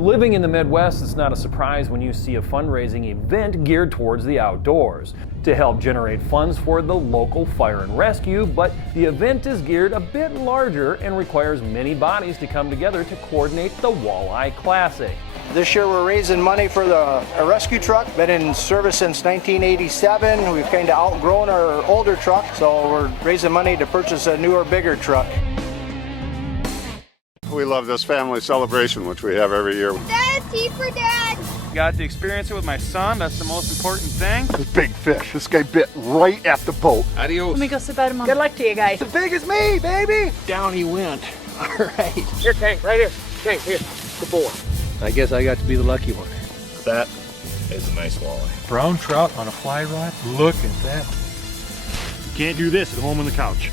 Living in the Midwest, it's not a surprise when you see a fundraising event geared towards the outdoors to help generate funds for the local fire and rescue, but the event is geared a bit larger and requires many bodies to come together to coordinate the Walleye Classic. This year we're raising money for a rescue truck. Been in service since 1987. We've kind of outgrown our older truck, so we're raising money to purchase a newer, bigger truck. We love this family celebration, which we have every year. Dad, tea for Dad! Got to experience it with my son. That's the most important thing. This big fish. This guy bit right at the boat. Adios. Let me go say bye to Mom. Good luck to you guys. As big as me, baby! Down he went. All right. Here, Tank, right here. Tank, here. Good boy. I guess I got to be the lucky one. That is a nice walleye. Brown trout on a fly rod. Look at that. You can't do this at home on the couch.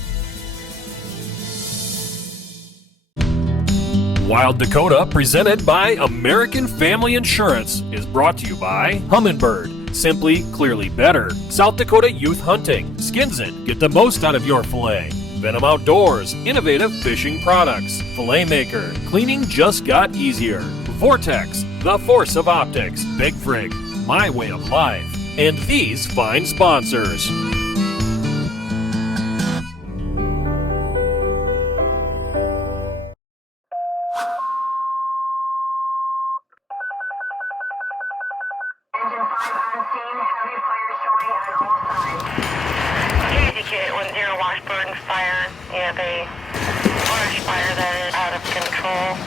Wild Dakota, presented by American Family Insurance, is brought to you by Humminbird, simply, clearly better. South Dakota Youth Hunting, Skinsin, get the most out of your fillet. Venom Outdoors, innovative fishing products. Fillet Maker, cleaning just got easier. Vortex, the force of optics. Big Frig, my way of life. And these fine sponsors. Washburn fire. We have a forest fire that is out of control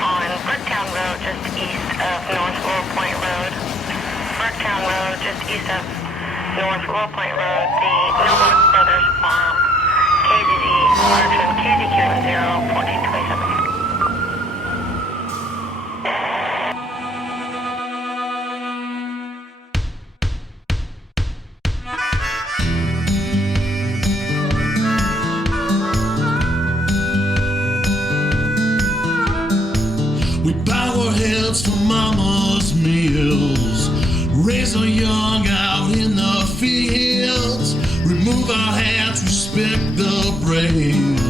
on Burketown Road, just east of North Willow Point Road. Burketown Road, just east of North Willow Point Road, the Nova Brothers Farm, KZZ, Martin, KZQ 01427. We bow our heads for mama's meals, raise our young out in the fields, remove our hats, respect the brave,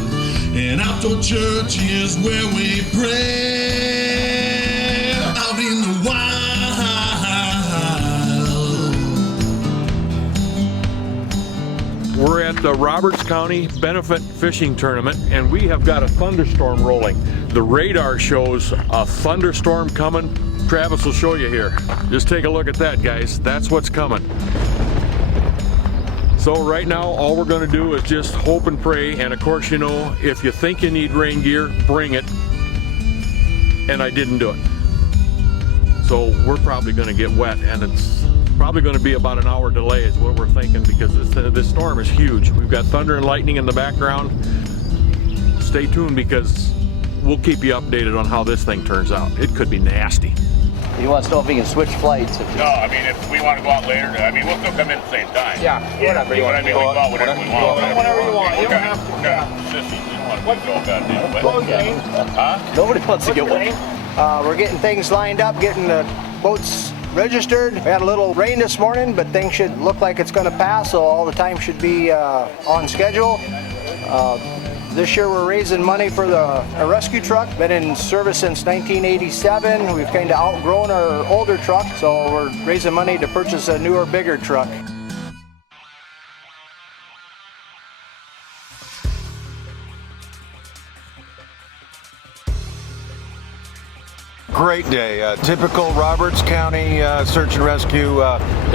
and outdoor church is where we pray, out in the wild. We're at the Roberts County Benefit Fishing Tournament, and we have got a thunderstorm rolling. The radar shows a thunderstorm coming. Travis will show you here. Just take a look at that, guys. That's what's coming. So right now, all we're gonna do is just hope and pray. And of course, you know, if you think you need rain gear, bring it. And I didn't do it. So we're probably gonna get wet, and it's probably gonna be about an hour delay is what we're thinking, because this storm is huge. We've got thunder and lightning in the background. Stay tuned, because we'll keep you updated on how this thing turns out. It could be nasty. He wants to know if he can switch flights. No, I mean, if we want to go out later, I mean, we'll still come in at the same time. Yeah, whatever you want. I mean, we go out whenever we want. Whenever you want. You don't have to. Sissies, you don't want to go goddamn wet. Huh? Nobody wants to get wet. We're getting things lined up, getting the boats registered. We had a little rain this morning, but things should look like it's going to pass, so all the time should be on schedule. This year we're raising money for a rescue truck. Been in service since 1987. We've kind of outgrown our older truck, so we're raising money to purchase a newer, bigger truck. Great day. Typical Roberts County search and rescue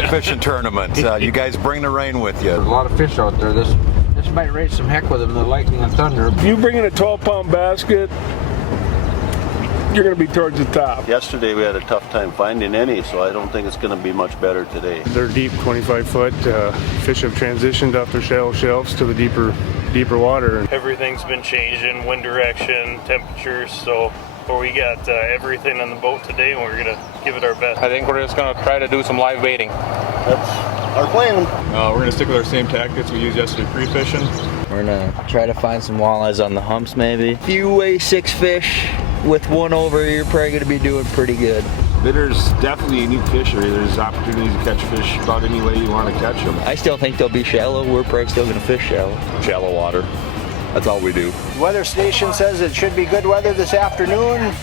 fishing tournament. You guys bring the rain with you. There's a lot of fish out there. This might raise some heck with them, the lightning and thunder. If you bring in a 12-pound basket, you're going to be towards the top. Yesterday we had a tough time finding any, so I don't think it's going to be much better today. They're deep, 25-foot. Fish have transitioned off their shallow shelves to the deeper water. Everything's been changing, wind direction, temperatures, so we got everything on the boat today, and we're going to give it our best. I think we're just going to try to do some live baiting. That's our plan. We're going to stick with our same tactics we used yesterday pre-fishing. We're going to try to find some walleyes on the humps, maybe. If you weigh 6 fish with one over, you're probably going to be doing pretty good. Bitter's definitely a neat fishery. There's opportunities to catch fish about any way you want to catch them. I still think they'll be shallow. We're probably still going to fish shallow. Shallow water. That's all we do. The weather station says it should be good weather this afternoon.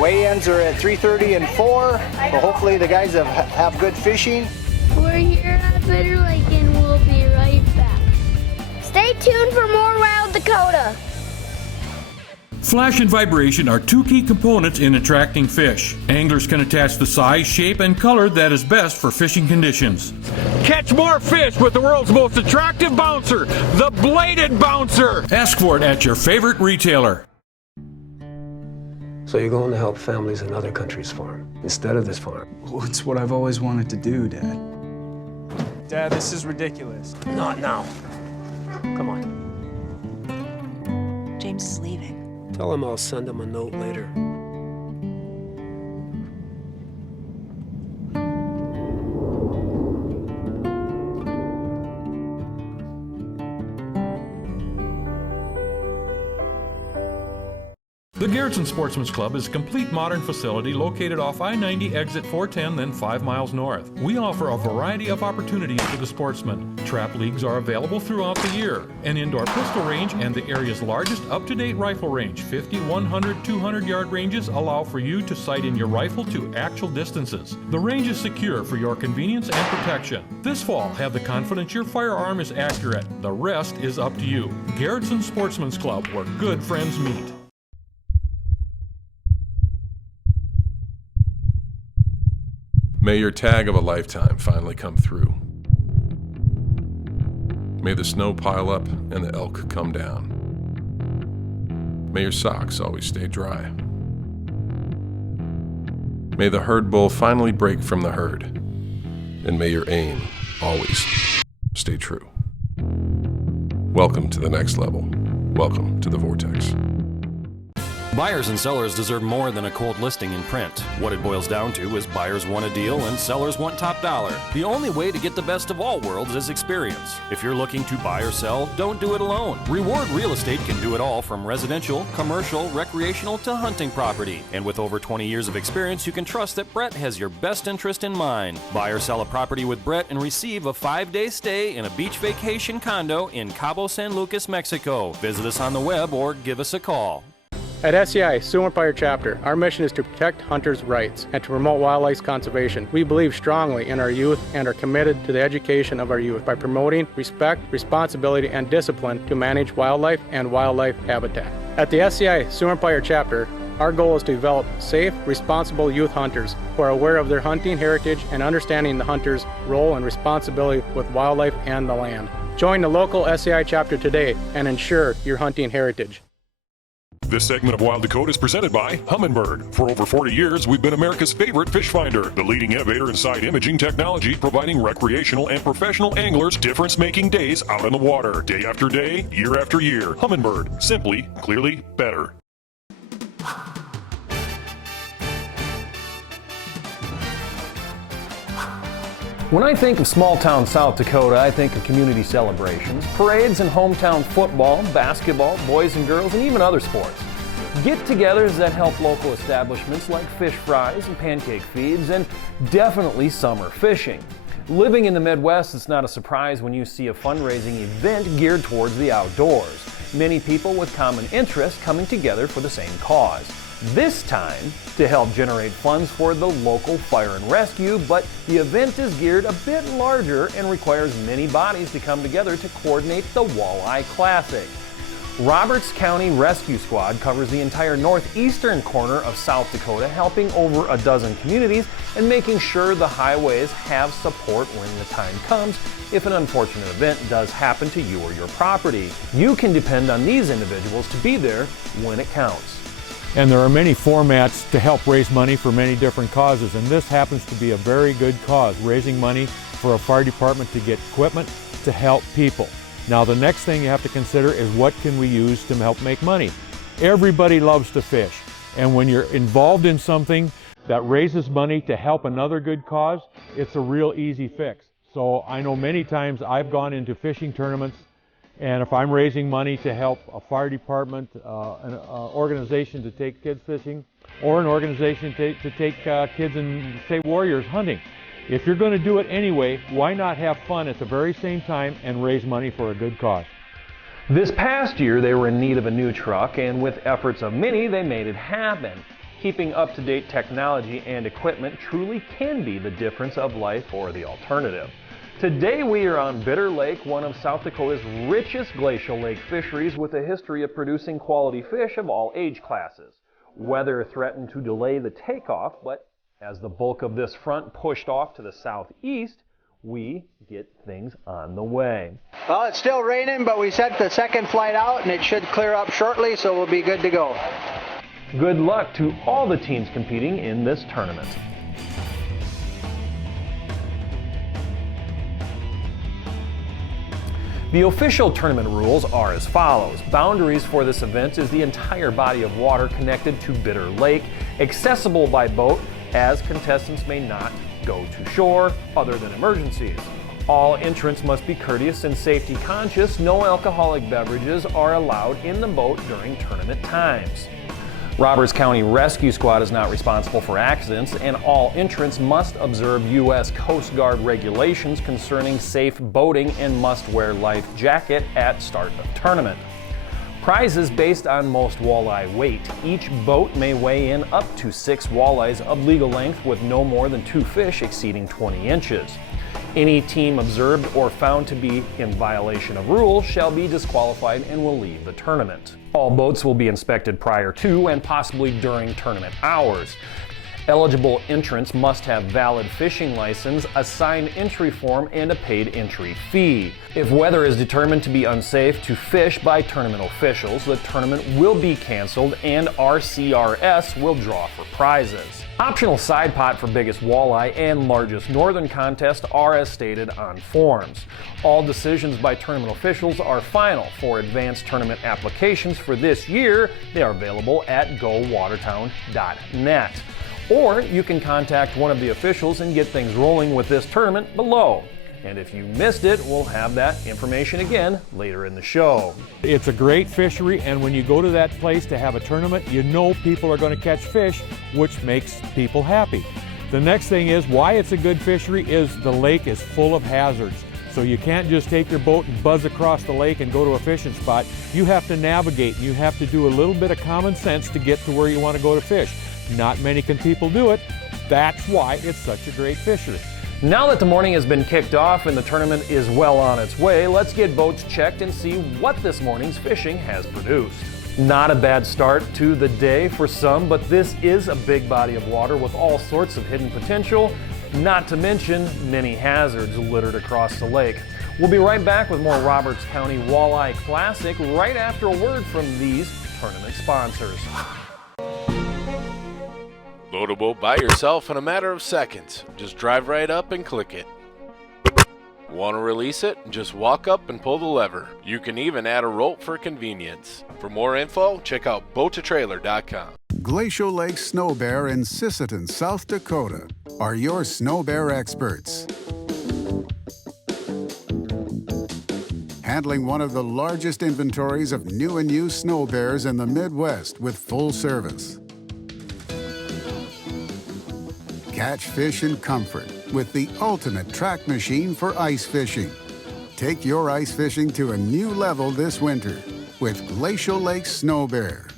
Weigh-ins are at 3:30 and 4, so hopefully the guys have good fishing. We're here at Bitter Lake and we'll be right back. Stay tuned for more Wild Dakota. Flash and vibration are two key components in attracting fish. Anglers can attach the size, shape, and color that is best for fishing conditions. Catch more fish with the world's most attractive bouncer, the bladed bouncer. Ask for it at your favorite retailer. So you're going to help families in other countries farm instead of this farm? Well, it's what I've always wanted to do, Dad. Dad, this is ridiculous. Not now. Come on. James is leaving. Tell him I'll send him a note later. The Garrettson Sportsman's Club is a complete modern facility located off I-90 exit 410, then 5 miles north. We offer a variety of opportunities for the sportsman. Trap leagues are available throughout the year. An indoor pistol range and the area's largest up-to-date rifle range, 50, 100, 200-yard ranges allow for you to sight in your rifle to actual distances. The range is secure for your convenience and protection. This fall, have the confidence your firearm is accurate. The rest is up to you. Garrettson Sportsman's Club, where good friends meet. May your tag of a lifetime finally come through. May the snow pile up and the elk come down. May your socks always stay dry. May the herd bull finally break from the herd. And may your aim always stay true. Welcome to the next level. Welcome to the Vortex. Buyers and sellers deserve more than a cold listing in print. What it boils down to is buyers want a deal and sellers want top dollar. The only way to get the best of all worlds is experience. If you're looking to buy or sell, don't do it alone. Reward Real Estate can do it all, from residential, commercial, recreational to hunting property. And with over 20 years of experience, you can trust that Brett has your best interest in mind. Buy or sell a property with Brett and receive a 5-day stay in a beach vacation condo in Cabo San Lucas, Mexico. Visit us on the web or give us a call. At SCI, Sioux Empire Chapter, our mission is to protect hunters' rights and to promote wildlife conservation. We believe strongly in our youth and are committed to the education of our youth by promoting respect, responsibility, and discipline to manage wildlife and wildlife habitat. At the SCI Sioux Empire Chapter, our goal is to develop safe, responsible youth hunters who are aware of their hunting heritage and understanding the hunter's role and responsibility with wildlife and the land. Join the local SCI chapter today and ensure your hunting heritage. This segment of Wild Dakota is presented by Humminbird. For over 40 years, we've been America's favorite fish finder, the leading innovator in side imaging technology, providing recreational and professional anglers difference-making days out on the water, day after day, year after year. Humminbird, simply, clearly better. When I think of small-town South Dakota, I think of community celebrations, parades, and hometown football, basketball, boys and girls, and even other sports. Get-togethers that help local establishments like fish fries and pancake feeds, and definitely summer fishing. Living in the Midwest, it's not a surprise when you see a fundraising event geared towards the outdoors. Many people with common interests coming together for the same cause. This time to help generate funds for the local fire and rescue, but the event is geared a bit larger and requires many bodies to come together to coordinate the Walleye Classic. Roberts County Rescue Squad covers the entire northeastern corner of South Dakota, helping over a dozen communities and making sure the highways have support when the time comes if an unfortunate event does happen to you or your property. You can depend on these individuals to be there when it counts. And there are many formats to help raise money for many different causes, and this happens to be a very good cause, raising money for a fire department to get equipment to help people. Now the next thing you have to consider is what can we use to help make money. Everybody loves to fish, and when you're involved in something that raises money to help another good cause, it's a real easy fix. So I know many times I've gone into fishing tournaments, and if I'm raising money to help a fire department, an organization to take kids fishing, or an organization to take kids and, say, warriors hunting, if you're going to do it anyway, why not have fun at the very same time and raise money for a good cause? This past year, they were in need of a new truck, and with efforts of many, they made it happen. Keeping up-to-date technology and equipment truly can be the difference of life or the alternative. Today we are on Bitter Lake, one of South Dakota's richest glacial lake fisheries with a history of producing quality fish of all age classes. Weather threatened to delay the takeoff, but as the bulk of this front pushed off to the southeast, we get things on the way. Well, it's still raining, but we sent the second flight out and it should clear up shortly, so we'll be good to go. Good luck to all the teams competing in this tournament. The official tournament rules are as follows. Boundaries for this event is the entire body of water connected to Bitter Lake, accessible by boat, as contestants may not go to shore other than emergencies. All entrants must be courteous and safety conscious. No alcoholic beverages are allowed in the boat during tournament times. Roberts County Rescue Squad is not responsible for accidents, and all entrants must observe U.S. Coast Guard regulations concerning safe boating and must wear life jacket at start of tournament. Prizes based on most walleye weight. Each boat may weigh in up to 6 walleyes of legal length with no more than 2 fish exceeding 20 inches. Any team observed or found to be in violation of rules shall be disqualified and will leave the tournament. All boats will be inspected prior to and possibly during tournament hours. Eligible entrants must have valid fishing license, a signed entry form, and a paid entry fee. If weather is determined to be unsafe to fish by tournament officials, the tournament will be canceled and RCRS will draw for prizes. Optional side pot for biggest walleye and largest northern contest are as stated on forms. All decisions by tournament officials are final. For advanced tournament applications for this year, they are available at gowatertown.net. Or you can contact one of the officials and get things rolling with this tournament below. And if you missed it, we'll have that information again later in the show. It's a great fishery, and when you go to that place to have a tournament, you know people are going to catch fish, which makes people happy. The next thing is why it's a good fishery is the lake is full of hazards. So you can't just take your boat and buzz across the lake and go to a fishing spot. You have to navigate. You have to do a little bit of common sense to get to where you want to go to fish. Not many people do it. That's why it's such a great fishery. Now that the morning has been kicked off and the tournament is well on its way, let's get boats checked and see what this morning's fishing has produced. Not a bad start to the day for some, but this is a big body of water with all sorts of hidden potential, not to mention many hazards littered across the lake. We'll be right back with more Roberts County Walleye Classic right after a word from these tournament sponsors. Load a boat by yourself in a matter of seconds. Just drive right up and click it. Want to release it? Just walk up and pull the lever. You can even add a rope for convenience. For more info, check out boat2trailer.com. Glacial Lake Snow Bear in Sisseton, South Dakota are your snow bear experts. Handling one of the largest inventories of new and used snow bears in the Midwest with full service. Catch fish in comfort with the ultimate track machine for ice fishing. Take your ice fishing to a new level this winter with Glacial Lake Snow Bear.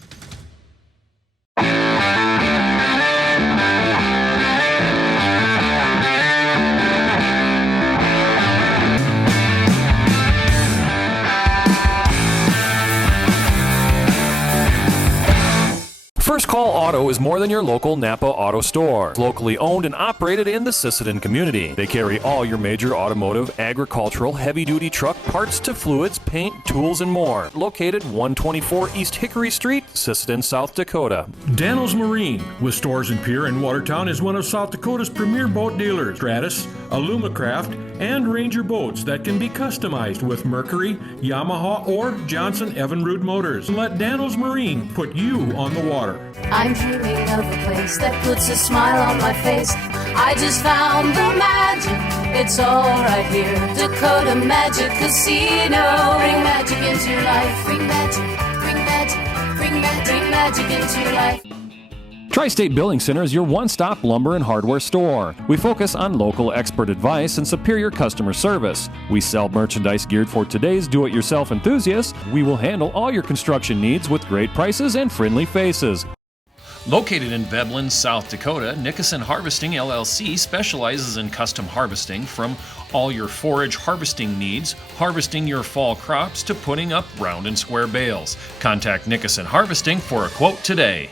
First Call Auto is more than your local Napa auto store. Locally owned and operated in the Sisseton community. They carry all your major automotive, agricultural, heavy-duty truck parts to fluids, paint, tools, and more. Located 124 East Hickory Street, Sisseton, South Dakota. Daniels Marine, with stores in Pierre and Watertown, is one of South Dakota's premier boat dealers. Stratus, Alumacraft, and Ranger boats that can be customized with Mercury, Yamaha, or Johnson Evinrude motors. Let Daniels Marine put you on the water. I'm dreaming of a place that puts a smile on my face. I just found the magic. It's all right here. Dakota Magic Casino. Bring magic into your life. Bring magic. Bring magic. Bring magic. Bring magic into your life. Tri-State Building Center is your one-stop lumber and hardware store. We focus on local expert advice and superior customer service. We sell merchandise geared for today's do-it-yourself enthusiasts. We will handle all your construction needs with great prices and friendly faces. Located in Veblen, South Dakota, Nickerson Harvesting LLC specializes in custom harvesting from all your forage harvesting needs, harvesting your fall crops to putting up round and square bales. Contact Nickerson Harvesting for a quote today.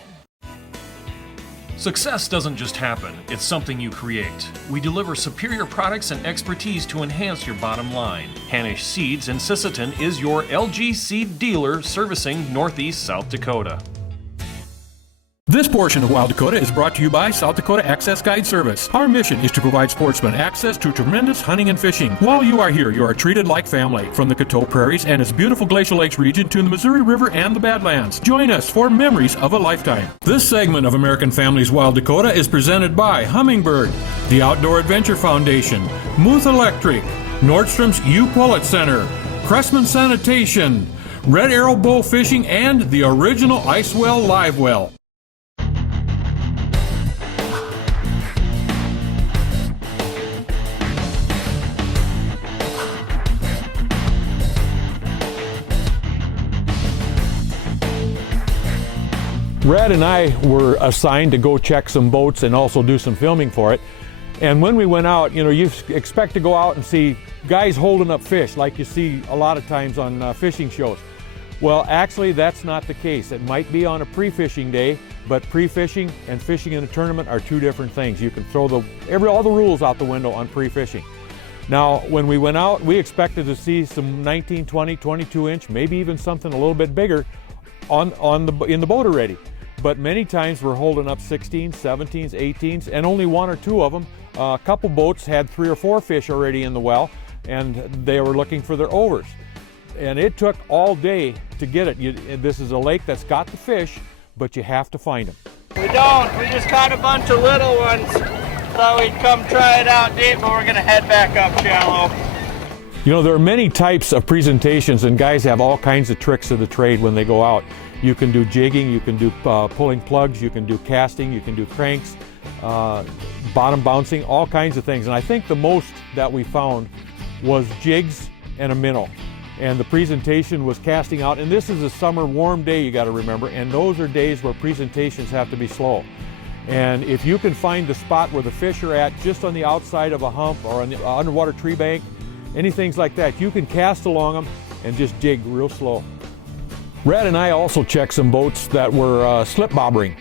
Success doesn't just happen, it's something you create. We deliver superior products and expertise to enhance your bottom line. Hanisch Seeds in Sisseton is your LG seed dealer servicing Northeast South Dakota. This portion of Wild Dakota is brought to you by South Dakota Access Guide Service. Our mission is to provide sportsmen access to tremendous hunting and fishing. While you are here, you are treated like family. From the Coteau Prairies and its beautiful Glacial Lakes region to the Missouri River and the Badlands. Join us for memories of a lifetime. This segment of American Families Wild Dakota is presented by Humminbird, the Outdoor Adventure Foundation, Muth Electric, Nordstrom's U Pullet Center, Cressman Sanitation, Red Arrow Bow Fishing, and the original Icewell Live Well. Brad and I were assigned to go check some boats and also do some filming for it. And when we went out, you expect to go out and see guys holding up fish like you see a lot of times on fishing shows. Well, actually that's not the case. It might be on a pre-fishing day, but pre-fishing and fishing in a tournament are two different things. You can throw all the rules out the window on pre-fishing. Now, when we went out, we expected to see some 19, 20, 22 inch, maybe even something a little bit bigger in the boat already. But many times we're holding up 16s, 17s, 18s, and only one or two of them. A couple boats had 3 or 4 fish already in the well, and they were looking for their overs. And it took all day to get it. This is a lake that's got the fish, but you have to find them. We don't. We just caught a bunch of little ones. Thought we'd come try it out deep, but we're going to head back up shallow. There are many types of presentations, and guys have all kinds of tricks of the trade when they go out. You can do jigging, you can do pulling plugs, you can do casting, you can do cranks, bottom bouncing, all kinds of things. And I think the most that we found was jigs and a minnow. And the presentation was casting out, and this is a summer warm day, you got to remember, and those are days where presentations have to be slow. And if you can find the spot where the fish are at, just on the outside of a hump or on the underwater tree bank, anything like that, you can cast along them and just jig real slow. Brad and I also checked some boats that were slip bobbering.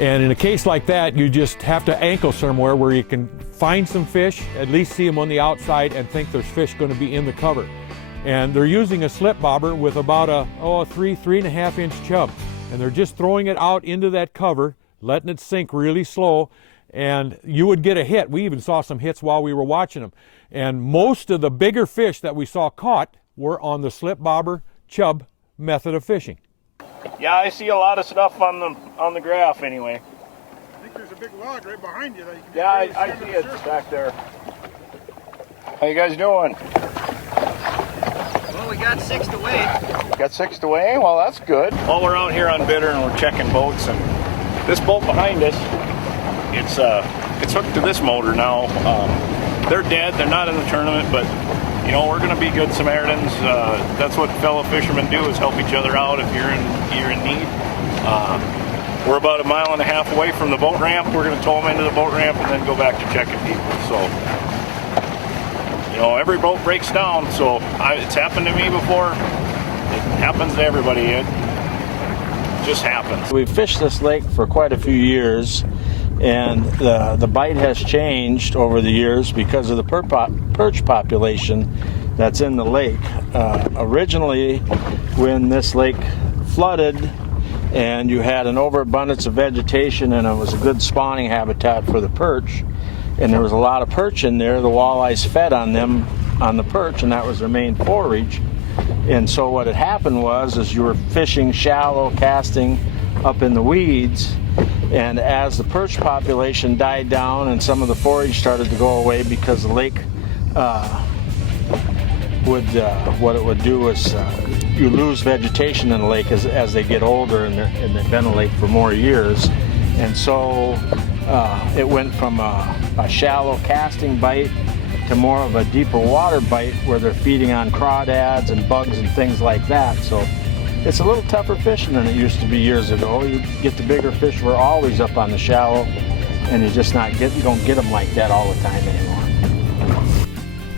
And in a case like that, you just have to anchor somewhere where you can find some fish, at least see them on the outside and think there's fish going to be in the cover. And they're using a slip bobber with about a 3.5 inch chub. And they're just throwing it out into that cover, letting it sink really slow. And you would get a hit. We even saw some hits while we were watching them. And most of the bigger fish that we saw caught were on the slip bobber chub method of fishing. Yeah, I see a lot of stuff on the graph anyway. I think there's a big log right behind you that you can. Yeah, I see it back there. How you guys doing? Well, we got 6 to weigh. Got 6 to weigh? Well, that's good. Well, we're out here on Bitter and we're checking boats, and this boat behind us, it's hooked to this motor now. They're dead. They're not in the tournament, but we're going to be good Samaritans. That's what fellow fishermen do, is help each other out if you're in need. We're about 1.5 miles away from the boat ramp. We're going to tow them into the boat ramp and then go back to checking people. So, every boat breaks down. So it's happened to me before. It happens to everybody. It just happens. We've fished this lake for quite a few years, and the bite has changed over the years because of the perch population that's in the lake. Originally, when this lake flooded and you had an overabundance of vegetation and it was a good spawning habitat for the perch, and there was a lot of perch in there, the walleyes fed on them, on the perch, and that was their main forage. And so what had happened was you were fishing shallow, casting up in the weeds, and as the perch population died down and some of the forage started to go away because the lake what it would do is you lose vegetation in the lake as they get older, and they've been in the lake for more years. And so it went from a shallow casting bite to more of a deeper water bite where they're feeding on crawdads and bugs and things like that. So it's a little tougher fishing than it used to be years ago. You get the bigger fish were always up on the shallow, and you don't get them like that all the time anymore.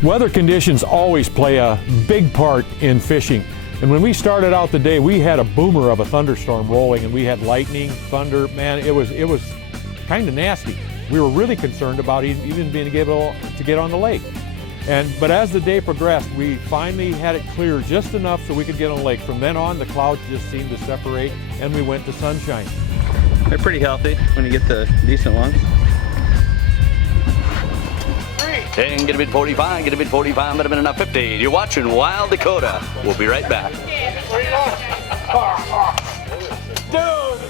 Weather conditions always play a big part in fishing. And when we started out the day, we had a boomer of a thunderstorm rolling, and we had lightning, thunder. Man, it was kind of nasty. We were really concerned about even being able to get on the lake. But as the day progressed, we finally had it clear just enough so we could get on the lake. From then on, the clouds just seemed to separate, and we went to sunshine. They're pretty healthy when you get the decent ones. 10, get a bit 45, get a bit 45, but a minute now 50. You're watching Wild Dakota. We'll be right back. Dude!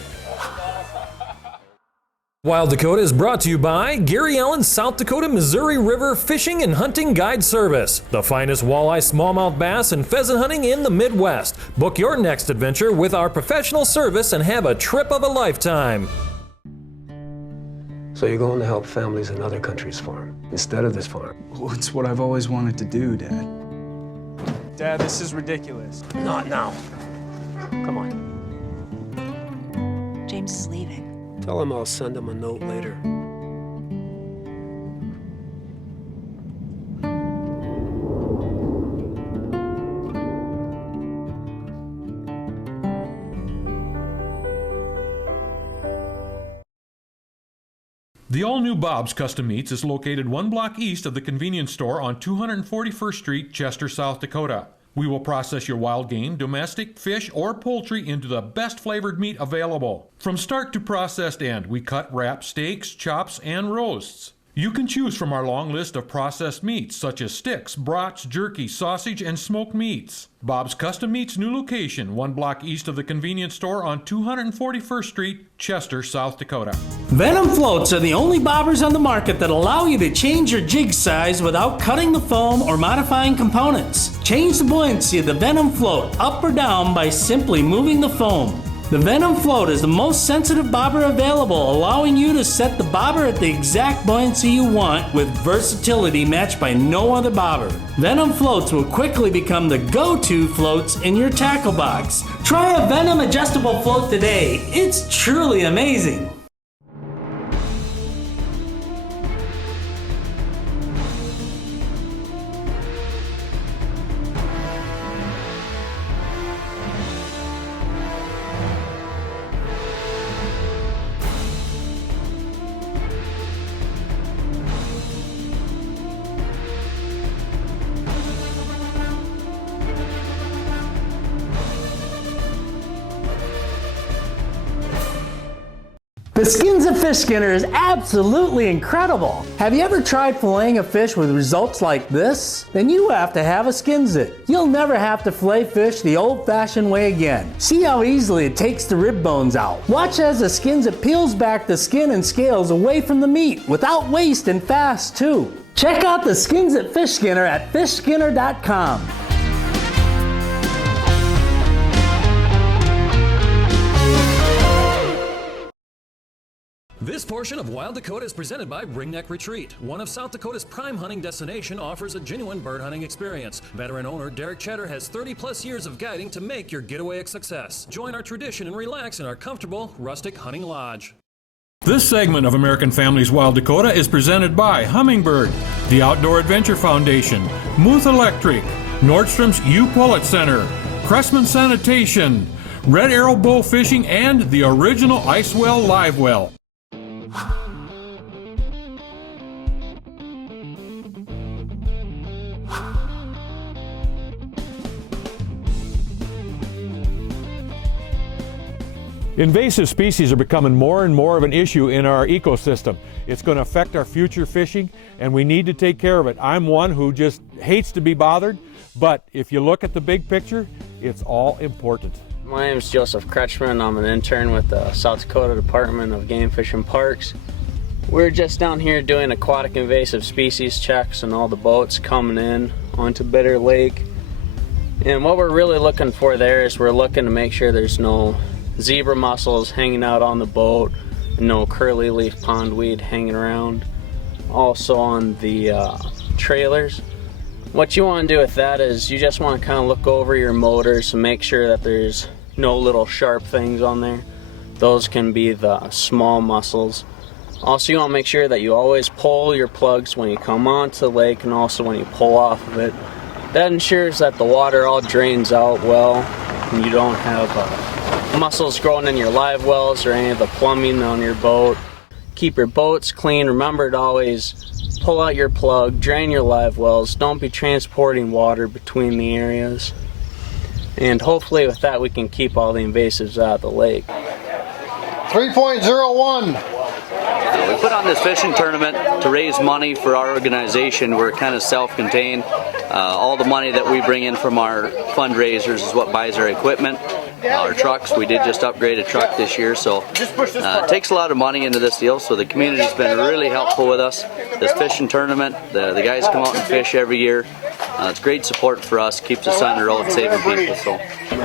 Wild Dakota is brought to you by Gary Allen's South Dakota Missouri River Fishing and Hunting Guide Service, the finest walleye, smallmouth bass, and pheasant hunting in the Midwest. Book your next adventure with our professional service and have a trip of a lifetime. So you're going to help families in other countries farm instead of this farm. Well, it's what I've always wanted to do, Dad. Dad, this is ridiculous. Not now. Come on. James is leaving. Tell him I'll send him a note later. The all-new Bob's Custom Meats is located 1 block east of the convenience store on 241st Street, Chester, South Dakota. We will process your wild game, domestic, fish, or poultry into the best flavored meat available. From start to processed end, we cut, wrap, steaks, chops, and roasts. You can choose from our long list of processed meats such as sticks, brats, jerky, sausage, and smoked meats. Bob's Custom Meats new location, 1 block east of the convenience store on 241st Street, Chester, South Dakota. Venom floats are the only bobbers on the market that allow you to change your jig size without cutting the foam or modifying components. Change the buoyancy of the Venom float up or down by simply moving the foam. The Venom float is the most sensitive bobber available, allowing you to set the bobber at the exact buoyancy you want with versatility matched by no other bobber. Venom floats will quickly become the go-to floats in your tackle box. Try a Venom adjustable float today. It's truly amazing. The Skins at Fish Skinner is absolutely incredible. Have you ever tried filleting a fish with results like this? Then you have to have a Skins It. You'll never have to fillet fish the old-fashioned way again. See how easily it takes the rib bones out. Watch as the Skins It peels back the skin and scales away from the meat without waste and fast too. Check out the Skins at Fish Skinner at fishskinner.com. This portion of Wild Dakota is presented by Ringneck Retreat. One of South Dakota's prime hunting destination offers a genuine bird hunting experience. Veteran owner Derek Cheddar has 30-plus years of guiding to make your getaway a success. Join our tradition and relax in our comfortable, rustic hunting lodge. This segment of American Families Wild Dakota is presented by Humminbird, the Outdoor Adventure Foundation, Muth Electric, Nordstrom's U-Pullet Center, Cressman Sanitation, Red Arrow Bow Fishing, and the original Icewell Live Well. Invasive species are becoming more and more of an issue in our ecosystem. It's going to affect our future fishing, and we need to take care of it. I'm one who just hates to be bothered, but if you look at the big picture, it's all important. My name is Joseph Kretschmann. I'm an intern with the South Dakota Department of Game Fish and Parks. We're just down here doing aquatic invasive species checks on all the boats coming in onto Bitter Lake. And what we're really looking for there is we're looking to make sure there's no zebra mussels hanging out on the boat, no curly leaf pondweed hanging around. Also on the trailers. What you want to do with that is you just want to kind of look over your motors and make sure that there's no little sharp things on there. Those can be the small mussels. Also, you want to make sure that you always pull your plugs when you come onto the lake and also when you pull off of it. That ensures that the water all drains out well and you don't have mussels growing in your live wells or any of the plumbing on your boat. Keep your boats clean. Remember to always pull out your plug, drain your live wells. Don't be transporting water between the areas. And hopefully with that we can keep all the invasives out of the lake. 3.01. We put on this fishing tournament to raise money for our organization. We're kind of self-contained. All the money that we bring in from our fundraisers is what buys our equipment, our trucks. We did just upgrade a truck this year, so it takes a lot of money into this deal. So the community's been really helpful with us. This fishing tournament, the guys come out and fish every year. It's great support for us, keeps us on the road saving people. So,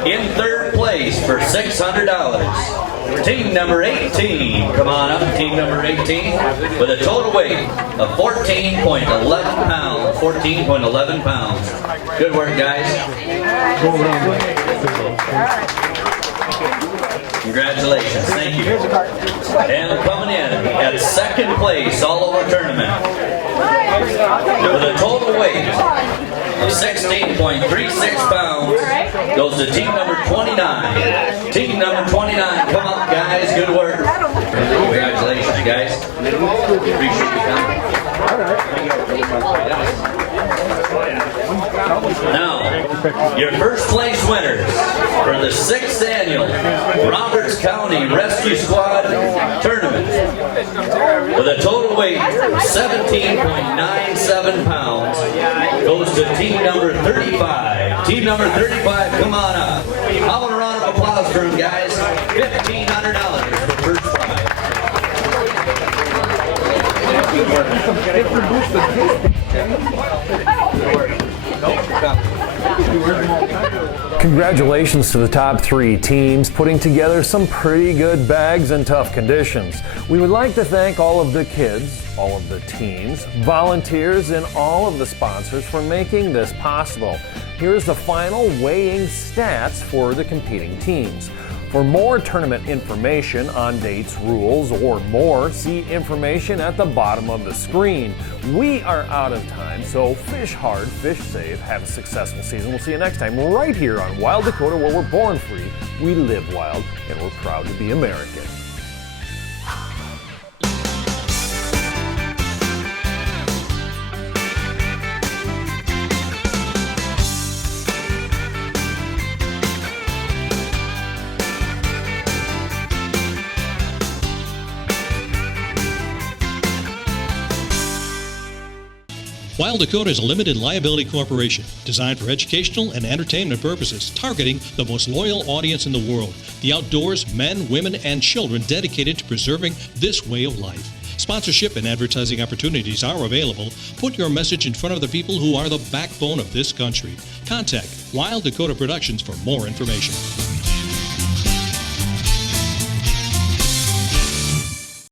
in third place for $600, team number 18. Come on up, team number 18, with a total weight of 14.11 pounds. 14.11 pounds. Good work, guys. Congratulations, thank you. And coming in at second place all over tournament with a total weight of 16.36 pounds goes to team number 29. Team number 29, come on guys, good work. Congratulations guys. Appreciate you coming. Now, your first place winners for the 6th annual Roberts County Rescue Squad Tournament with a total weight of 17.97 pounds goes to team number 35. Team number 35, come on up. I want a round of applause for them, guys. $1,500 for first prize. Congratulations to the top 3 teams putting together some pretty good bags in tough conditions. We would like to thank all of the kids, all of the teams, volunteers, and all of the sponsors for making this possible. Here's the final weighing stats for the competing teams. For more tournament information on dates, rules, or more, see information at the bottom of the screen. We are out of time, so fish hard, fish safe, have a successful season. We'll see you next time right here on Wild Dakota, where we're born free, we live wild, and we're proud to be American. Wild Dakota is a limited liability corporation designed for educational and entertainment purposes, targeting the most loyal audience in the world, the outdoors, men, women, and children dedicated to preserving this way of life. Sponsorship and advertising opportunities are available. Put your message in front of the people who are the backbone of this country. Contact Wild Dakota Productions for more information.